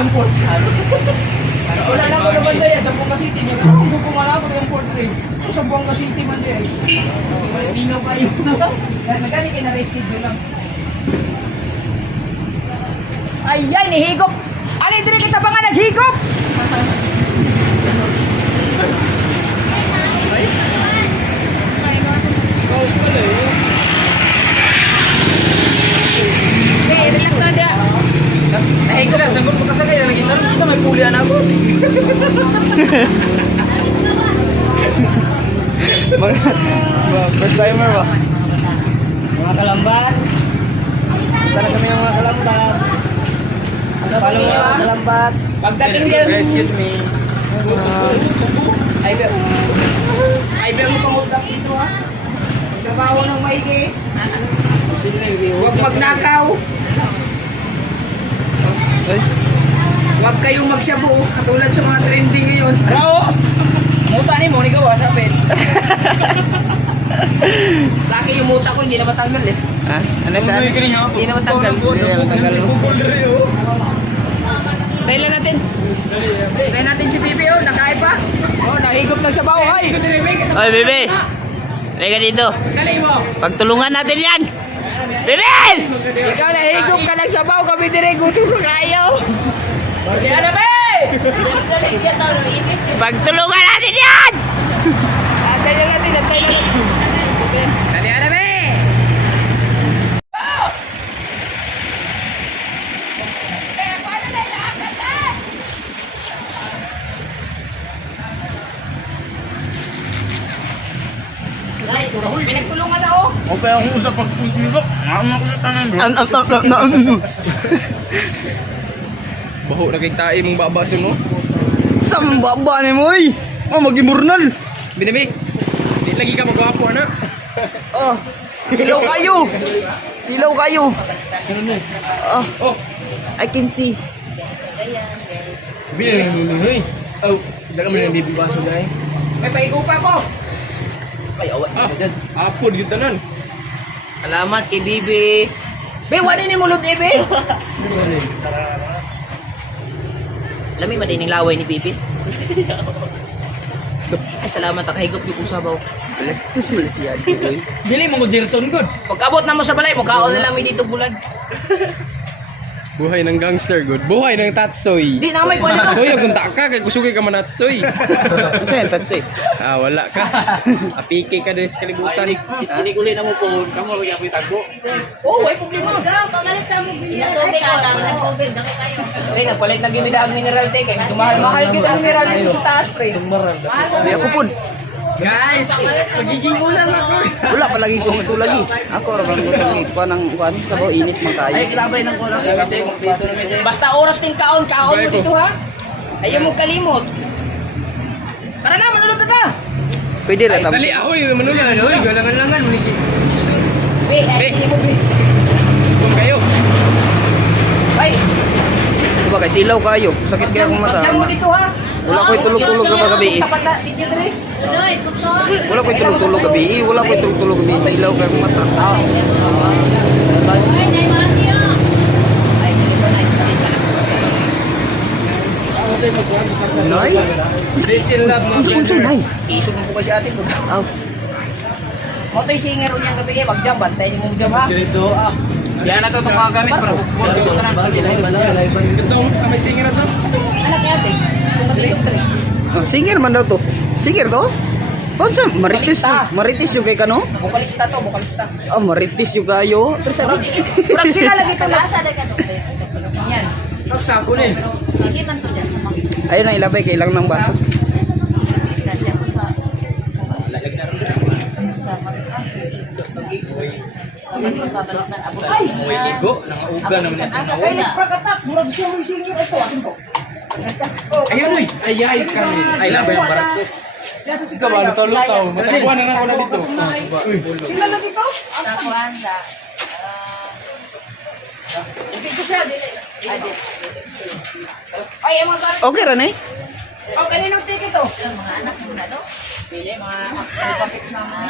wala na ko naman dyan, sa Buanga City niya. Kung pumala ko ng portrait, so sa Buanga City man dyan. Limingaw kayo. Nagani kayo na reschedule lang. Ayan, nihigop! Ali, dili kita pa nga naghigop! Okay, relax na dyan. Nahig ko na, sanggup mo kasagay na kita. Kita may pulian ako. First timer ba? Mga kalambat. Tara kami yung mga kalambat. Follow mo mga kalambat. Pagdating dyan, Excuse me. ay bear mo pang hold up dito ha. Trabaho ng maigi. Huwag magnakaw. Huwag kayong magsyabu katulad sa mga trending ngayon. Bravo! Muta ni mo, ni gawa sa pet. Sa akin yung muta ko hindi na matanggal eh. Ha? Ano sa atin? Hindi na matanggal. Hindi na matanggal. Tayo lang natin. Tayo natin si Bibi oh, nakain pa. Oh, nahigop lang sa bawo. Ay! Oy, Bebe! Halika dito. Galing mo. Pagtulungan natin yan! Bebe! Ikaw nahigop ka lang sa bawo, kami dire gutom na kayo. Kaya na, Bebe! Pagtulungan natin yan! Antay lang natin, antay lang natin. Dali na be! Pinagtulungan na oh. Okay ako sa pagpulok. Ako sa tanan bro. Baho na kay tae mong babaso mo. Samba ba ni mo eh? Magimurnal. Binabi. Di lagi ka magwapo na. Oh, silaw kayo. Silaw kayo. Oh, I can see. Binabi na nung hey. Oh, dala mo na yung bibibaso na eh. May paigupa ko. Apod kita nan. Salamat kay Bibi. Be, wala ni mulod eh, Be. Lami madining laway ni Bibi. Ay, salamat ang higop yung kusabaw. Alastos mo siya. Dili mo ko Gerson good. Pagkabot na mo sa balay, mukhaon na lang may dito bulan. Buhay ng gangster good. Buhay ng tatsoy. Di na may kuha nito. Hoy, kung ta ka kay kusugay ka manatsoy. Ano sa'yo, tatsay? Ah, wala ka. Apike ka din sa kalibutan. Hindi ko rin naman po. Kamu lagi ako itago. Oh, ay problema. Pamalit sa mo bilya. Ay, nagpalit na gimida ang mineral te. Kaya mahal-mahal kita ang mineral te sa taas, pre. Ay, ako po. Guys, magiging ulam ako. Wala pa lagi kong ito lagi. Ako rin ko itong ikuha ng kuhan. Sabaw, init man tayo. Ay, kilabay ng kulang. Basta oras ting kaon mo dito ha. Ayaw mo kalimot. Tara na, manulog ka ka. Pwede rin. Dali, ahoy, manulan. Hoy, galangan-langan. Be, ay, hindi mo be. Kung kayo. Ay, Diba kay silaw kayo. Sakit kaya akong mata. pagyan mo dito ha. Wala ko'y tulog-tulog na gabi eh. Tapat na, dito dire. Wala ko'y tulog-tulog gabi eh. Wala ko'y tulog-tulog gabi. Silaw kaya akong mata. Nay? This in love mo. Unsay, nay? Isog mo ba si ate ko? Aw. Mo tayo singer niyang gabi eh, mag-jump, bantay niyo mong jump ha. Dito, Yan na to itong mga gamit para bukbol. Ito, may singer na to. Anak ni ate, kung katitok dire. Oh, singer man daw to. Singer to? Paano sa maritis? Maritis yung kay kano? Bukalista to, bukalista. Ah, maritis yung kayo. Kurang sila lagi ka lasa. Yan. Sako na eh. Sige man to dyan sa mga. Ayun ang ilabay kay lang ng baso. Ay! May ligo, nangauga naman natin. Kaya na-spark attack, murag siya yung singer ito. Asin ko. Ayun uy! Ay kami. Ay labay ang barat ko. Nasa si Ikaw ba, lutaw-lutaw. Mataguan na ako na dito. Sila lagi to? Sa Kuanda. Hindi ko siya, dili. Ay, ang mga bata. Okay rin eh. Oh, kaninong ticket to? Mga anak mo na to. Pili, mga kapit naman.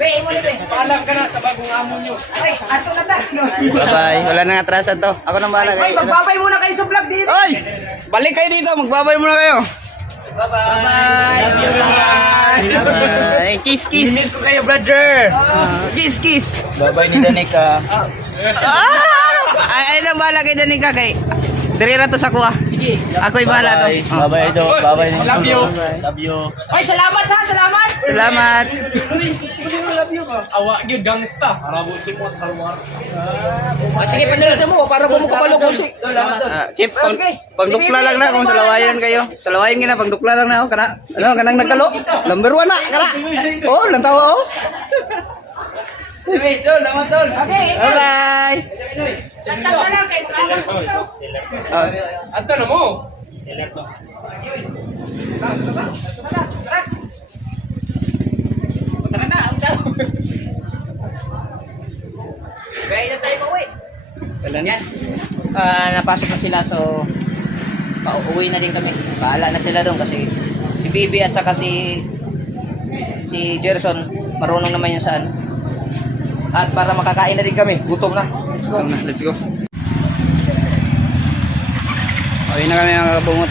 Be, mo ni Be. Paalam ka na sa bagong amo nyo. Ay, ato na ta. Bye-bye. Wala nang atrasan to. Ako nang bahala Ay, kay. magbabay muna kayo sa vlog dito. Oy! Balik kayo dito. Magbabay muna kayo. Bye-bye. Bye. Kiss, kiss. Miss ko kayo brother. Kiss, kiss. Babay ni Danica. Ay, nang bahala kay Danica kay. Dirira to sa kuha. Sige. Ako'y bahala to. Babay ito. Babay ni Love you. Love you. Ay, salamat ha, salamat. Salamat. Awa, yun, gangsta. Ah, sige, panalo mo para mo kapalo ko si. Chip, pangdukla lang na kung salawayan kayo. Salawayan ka na, pangdukla lang na. Kana, ano, kanang nagkalo. Number 1 na, kana. Oh, lantawa oh. Okay. Bye-bye. Tantang ka lang kay mga alas ko. Ato na mo. Tara na, ang daw. Gaya na tayo pauwi. Yan. Napasok na sila so pauwi na din kami. Bahala na sila doon kasi si Bibi at saka si Gerson marunong naman yun saan. At para makakain na din kami. Gutom na. Let's go. Let's go. Okay na kami mga kabungot.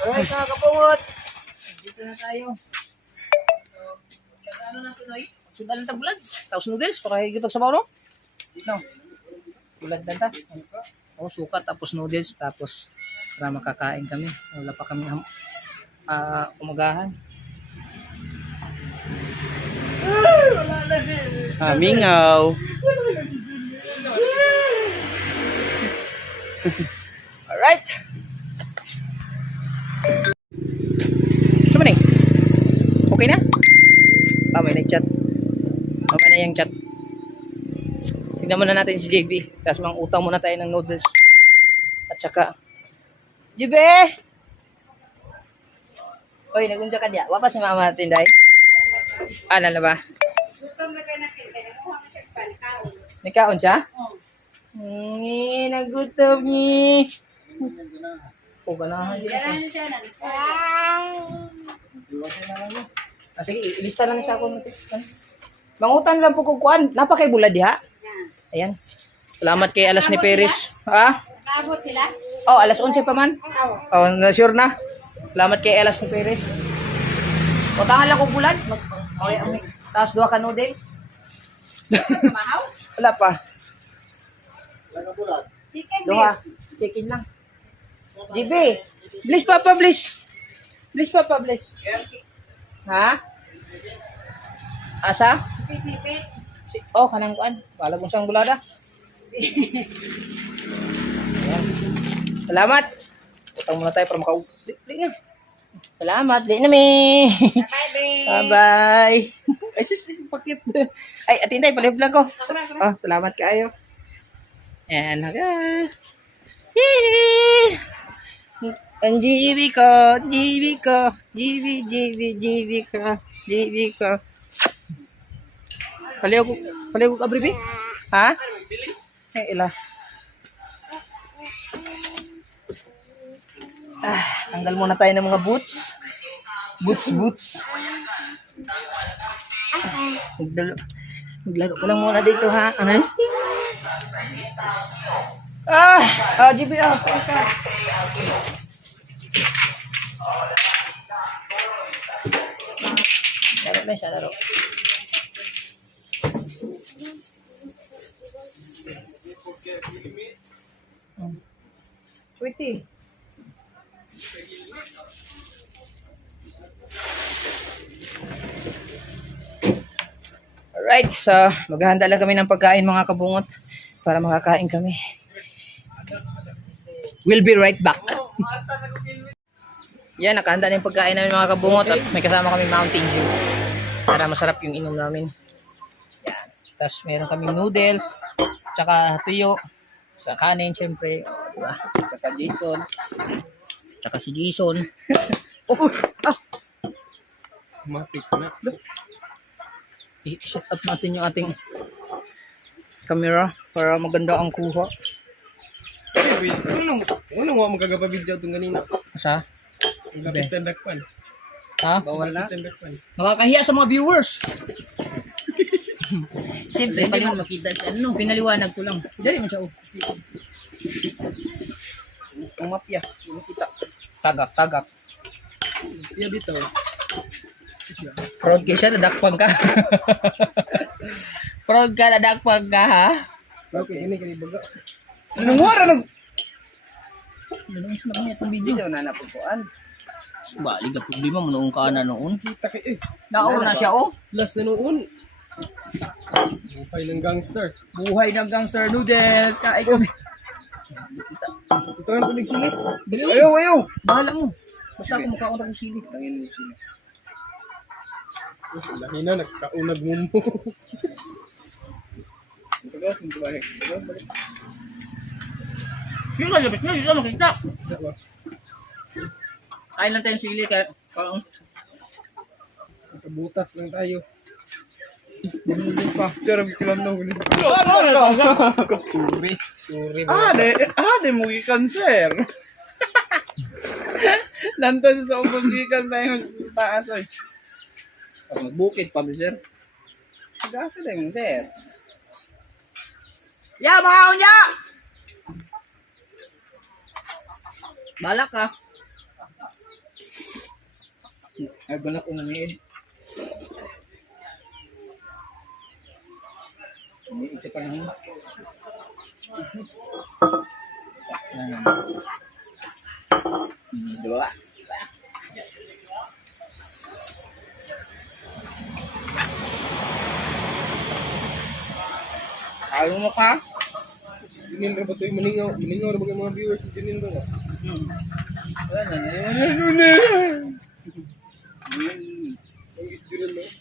Alright mga kabungot. Dito na tayo. So, ano na Pinoy? Sudan lang tagulad. Tapos noodles. Pakikipag sabaw no? Dito. Bulad na ta. O suka tapos noodles. Tapos para makakain kami. Wala pa kami umagahan. Mingaw. Alright. Saan na okay na? May nag-chat. Mamaya na yung chat. Tignan muna natin si JB. Tapos mang utang muna tayo ng noodles. At saka JB! Oy, nagunja ka diya. Wapa si mama natin dahil. Ano na ba? Gutom na kayo na kinta. Nakuha mo siya panikaw. Nagkaon siya? Oo. Nagutom ni. O, ganahan din siya. Dalahan siya na. Sige, ilista na siya ako. Mangutan lang po kukuan. Napakay bulad diha. Ayan. Salamat kay Alas ni Peris. Ha? Nakaabot sila? Oh, alas 11 pa man. Oo. Oh, na-sure na. Salamat kay Alas ni Peris. Utangan lang kong bulad. Okay, tapos 2 ka noodles. Mahaw? Wala pa. Chicken 2. beef. Chicken lang. GB. Please, Papa, please. Please, Papa, please. Ha? Asa? Sipit. Oh, kanang kuan. Balag mo siyang bulada. Ayan. Salamat. Utang muna tayo para makaulit. Salamat. Di na mi. Bye, Bri. Bye-bye. Ay, sus, pakit. Ay, atintay, palihog lang ko. Oh, salamat kaayo. Ayan, haga. Yee! Ang GB ko, GB ko, GB ko. Palihog ka, Bribi? Ha? Eh, ila. Tanggal muna tayo ng mga boots. Boots. Maglaro ko lang muna dito, ha? GB, laro na siya, laro. Sweetie. Alright, so maghahanda lang kami ng pagkain mga kabungot para makakain kami. We'll be right back. Yan, nakahanda na yung pagkain namin mga kabungot at may kasama kami Mountain Dew para masarap yung inom namin. Yan. Tapos meron kami noodles, tsaka tuyo, tsaka kanin syempre, diba? Tsaka Jason, tsaka si Jason. Matik na. I-set up natin yung ating camera para maganda ang kuha. Wait, ano nga magagapa-video itong ganina? Sa? Ang gapit tandakpan. Ha? Bawal na? Tandakpan. Nakakahiya sa mga viewers. Siyempre, Hindi mo makita si ano. pinaliwanag ko lang. Dali mo siya. Ang mapya. Hindi kita. Tagak. Iya bitaw. Proud ka siya, nadakpang ka. Proud ka, nadakpang ka, ha? Okay, ini kani baga. Ano mo nag Ano siya naman itong video? video na napupuan. Balik ka problema mo noong ka na noon. Kita kay Naon na siya, oh. last na noon. Buhay ng gangster. Buhay ng gangster noodles. Kain ko. Ito ang tulig singit. Dali. Ayaw. Bahala mo. Basta ako makaon ako sili. Tangin mo sila. Lahi na, nagkaunag mo. Sino ka labit nyo? Dito makita. Kain lang tayong sili. Kaya, Nakabutas lang tayo. Pero kikilam na huli. Sorry. De mo gi-cancer. Nanto sa ubos gikan pa yung taas oy. magbukid pa, sir. Gasa din, sir. Ya, mga unya! Balak ka. Ay, balak ko nangiid. Iniisip pa naman. Diba? Ayaw mo ka? Junin ra ba ito yung malingaw? Malingaw ra ba yung mga viewers si Junin ba na? Wala na.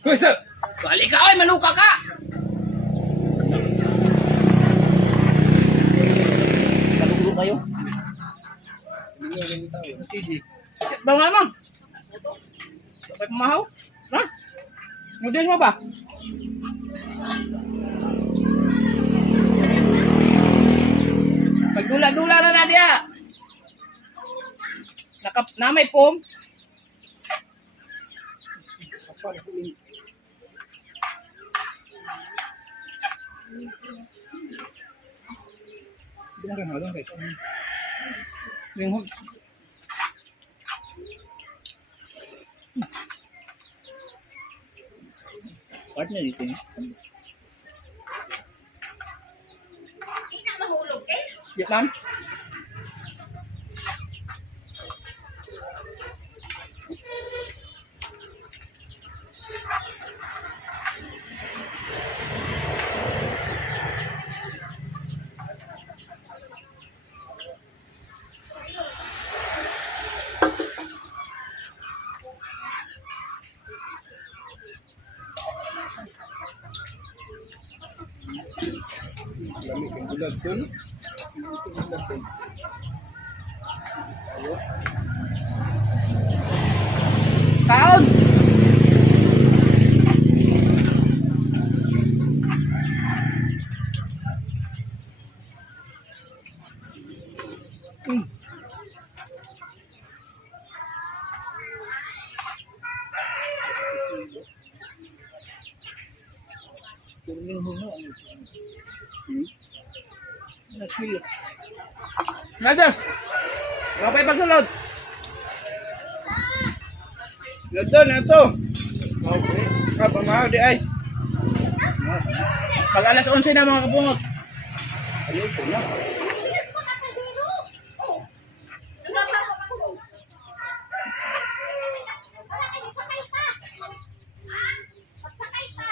Hoy, sir! Balik ka! Ay, manuka ka! Malulo kayo? Malingaw rin yung tao. Sige. Bangal mo! Bakit pumahaw? Ha? Noodles mo ba? Pagdula-dula na na diya! Na may foam. Doon ka na, doon ka. Yung partner dito eh. Ina mahulog eh. Vietnam? Lamig ang bulag, son. Taon! Nader! Kapay pagsulod! Ito, na ito. Pamahaw di ay. Pag alas 11 na mga kabungot. Ayun po na. Bilis pa ka kadiro. Oh. Ano ba ako mahulog? Wala kayo sakay pa. Ha? Magsakay pa.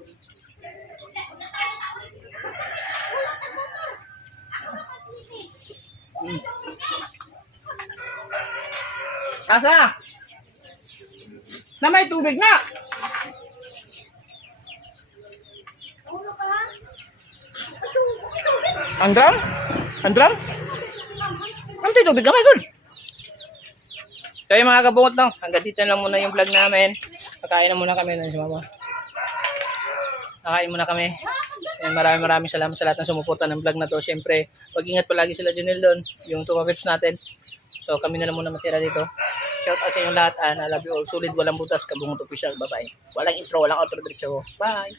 Una tayo na ulit. Magsakay ka. Wala tayong motor. Ako magpipili. Asa? Na may tubig na! Ulo ka lang. Ang drum? Ang drum? Ang tubig na may good. So yung mga kabungot no, hanggang dito lang muna yung vlog namin. Kakain na muna kami na si mama. Kakain muna kami. And maraming salamat sa lahat ng sumuporta ng vlog na to. Siyempre, pag-ingat palagi sila Junel doon, yung tumapips natin. So kami na lang muna matira dito. Shout out sa inyong lahat. And I love you all. Sulit, walang butas, Kabungot Official. Bye-bye. Walang intro, walang outro. Diretso. Bye!